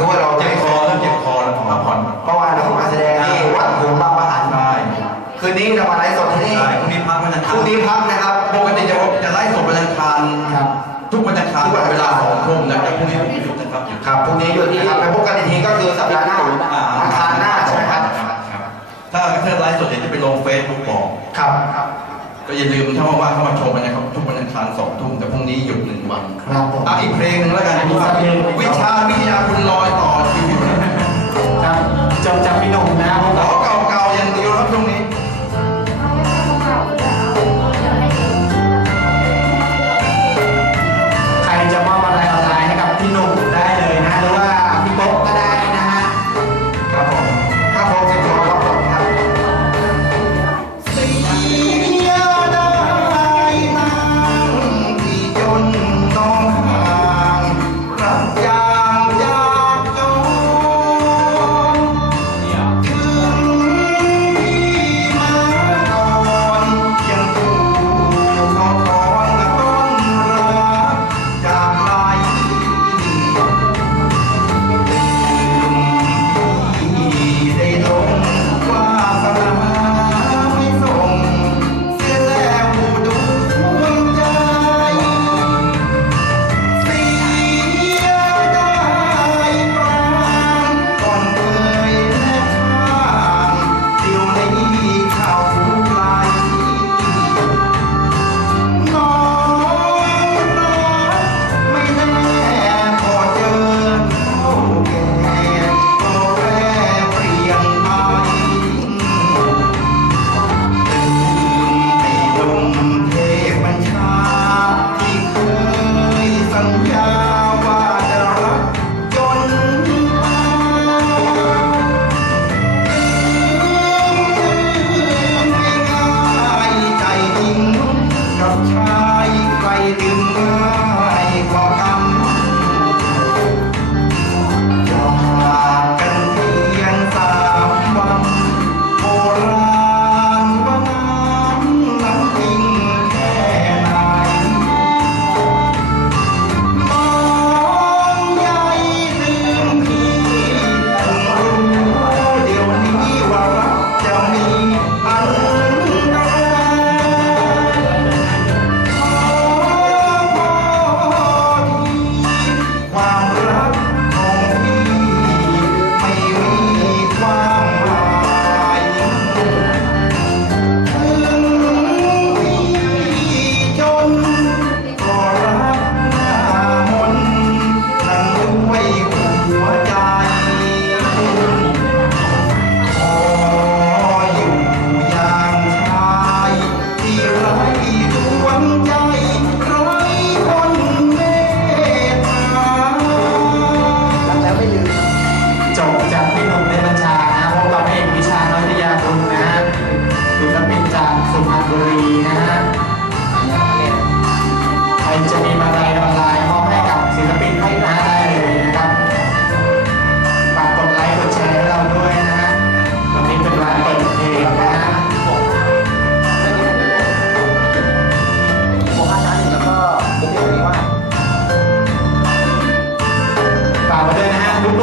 คือว่าเราเจ็บคอแล้วเจ็บคอแล้วพักผ่อนเมื่ะวานเราก็มาแสดงที่วัดหงส์บางประหันใช่คืนนี้เรามาไลฟ์สดที่นี่พรุ่งนี้พักวันอังคารพรุ่งนี้พักนะครับปกติจะจะไลฟ์สดวันจังคารครับทุกวันอังคารเวลาสองทุ่มนะครัพรุ่งนี้หยุดนะครับครับพรุ่งนี้หยุดนะครับไปพบกันอีกทีก็คือสัปดาห์หน้าอังคารหน้าใช่ไหมครับถ้าเธาไลฟ์สดเดี๋ยวจะไปลงเฟซบุ๊กบอกครับครับก็อย่าลืมถ้าว่าเข้ามาชมนะครับทุกวันอังคารสองทุ่มแต่พรุ่งนี้หยุดหนึ่งวันครับอะอีกเพลงหนึ่งแล้วกันวิชา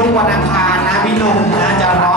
ทุกวันอังคารนะพี่หนุ่มนะจะร้อง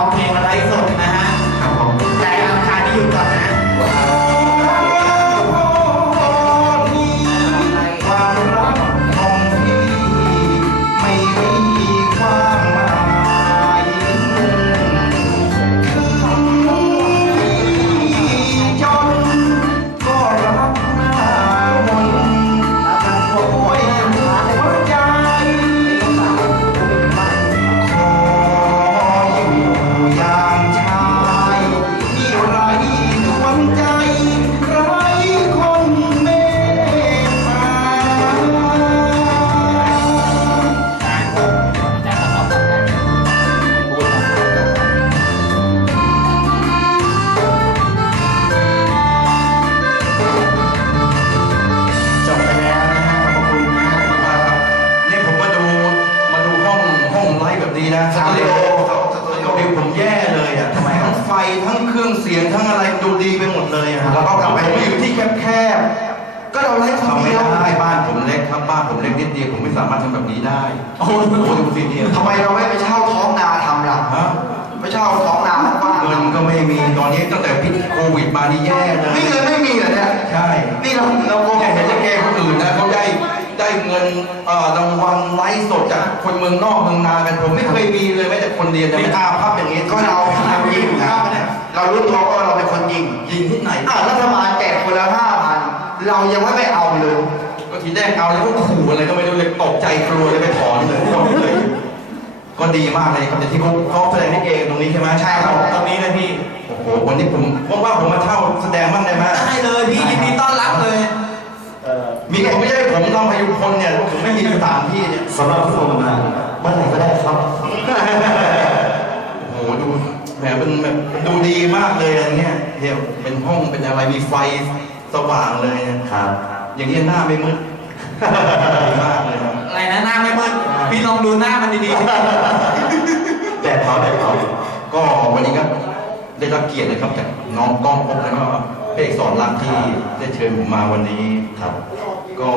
สียงทั้งอะไรดูดีไปหมดเลยอะแล้วก็กลับไปผมอยู่ที่แคบๆก็เราไลฟ์คนทำไม่เดียวได้บ้านผมเล็กครับบ้านผมเล็กนิดเดียวผมไม่สามารถทำแบบนี้ได้โอ้โหโอ้โหดูสิเนี่ยทำไมเราไม่ไปเช่าท้องนาทำล่ะฮะไปเช่าท้องนาบ้างเงินก็ไม่มีตอนนี้ตั้งแต่พิษโควิดมานี่แย่เลยนี่เลยไม่มีเหรอเนี่ยใช่นี่เราเราโกผมงเห็นลิเกคนอื่นนะเขาได้ได้เงินเอ่อรางวัลไลฟ์สดจากคนเมืองนอกเมืองนากันผมไม่เคยมีเลยแม้แต่คนเดียวมีนะอาภัพอย่างนี้ก็เราเรายิงนะ เรารู้ตัวว่าเราเป็นคนยิงยิงที่ไหนอ่ารัฐบาลแจกคนละห้าพันเรายังไม่ไปเอาเลยก็ทีแรกเอาแล้วก็ขู่อะไรก็ไม่รู้เลยตกใจกลัวเลยไปถอนเลยหมดเลยก็ดีมากเลยครับแต่ที่เขาเขาแสดงลิเกตรงนี้ใช่ไหมใช่ครับตรงนี้เลยพี่โอ้โหวันนี้ผมว่างๆผมมาเช่าแสดงบ้างได้ไหมได้เลยพี่ยินดีต้อนรับเลยมีผมไม่ใช่ผมทำพายุพลเนี่ยผมไม่มีสถานที่เนี่ยสำหรับผู้ชมมาเมื่อไหร่ก็ได้ครับโอ้โหดู แหมเป็นแบบดูดีมากเลยอะไรเงี้ยเดี๋ยวเป็นห้องเป็นอะไรมีไฟสว่างเลยนะครับอย่างเงี้ยหน้าไม่มืดดีมากเลยครับอะไรนะหน้าไม่มืดพี่ลองดูหน้ามันดีแดดเผาแดดเผาก็วันนี้ก็ได้รับเกียรตินะครับจากน้องก้องพบแล้วก็เพเอกสอนรักที่ได้เชิญผมมาวันนี้ครับ ก็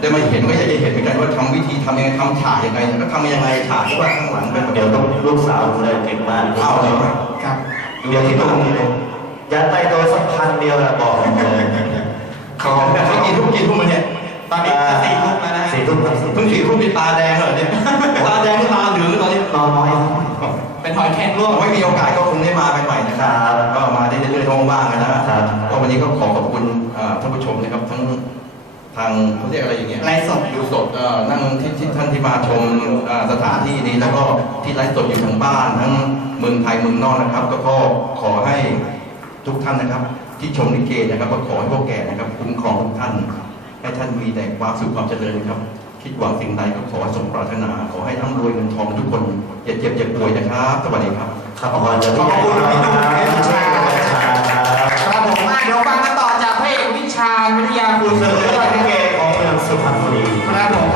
ได้มาเห็นก็อยากจะเห็นเหมือนกันว่าทำวิธีทำยังไงทำฉากยังไงก็ทำยังไงฉากที่ว่าข้างหลังเป็นแบบเดี๋ยวต้องลูกสาวผมเลยเก่งมากเอาเลยครับเดี๋ยวที่ตรงนี้ยัดใต้โต๊ะสักพันเดียวนะบอกเลยเขาเขากินทุกกินทุกมันเนี่ยตอนนี้สี่ทุ่มแล้วนะสี่ทุ่มครับเพิ่งสี่ทุ่มมีตาแดงเหรอเนี่ยตาแดงตาเหลืองตอนนี้นอนน้อยเป็นหอยแครงร่วงไม่มีโอกาสก็คงได้มาใหม่ๆนะครับก็มาได้เรื่อยๆท้องว่างๆนะครับก็วันนี้ก็ขอขอบคุณท่านผู้ชมนะครับทั้ง ทางเขาเรียกอะไรอย่างเงี้ยไลฟ์สดอยู่สดนั่งที่ท่านที่มาชมสถานที่นี้แล้วก็ที่ไลฟ์สดอยู่ทั้งบ้าน ทั้งเมืองไทยเมืองนอกนะครับก็ขอให้ทุกท่านนะครับ ที่ชมนิเกนะครับก็ขอให้พวกแกนะครับคุ้มครองทุกท่านให้ท่านมีแต่ความสุขความเจริญครับ คิดหวังสิ่งใดก็ขอสมปรารถนา ขอให้ทั้งรวยเงินทองทุกคนอย่าเจ็บอย่าป่วยนะครับ สวัสดีครับ ครับขอบคุณครับพี่หนุ่ครับ ครับผมมาเดี๋ยวฟังกันต่อ การวิทยาคุณเสริมและการเกณฑ์ของเมืองสุพรรณบุรีครับผม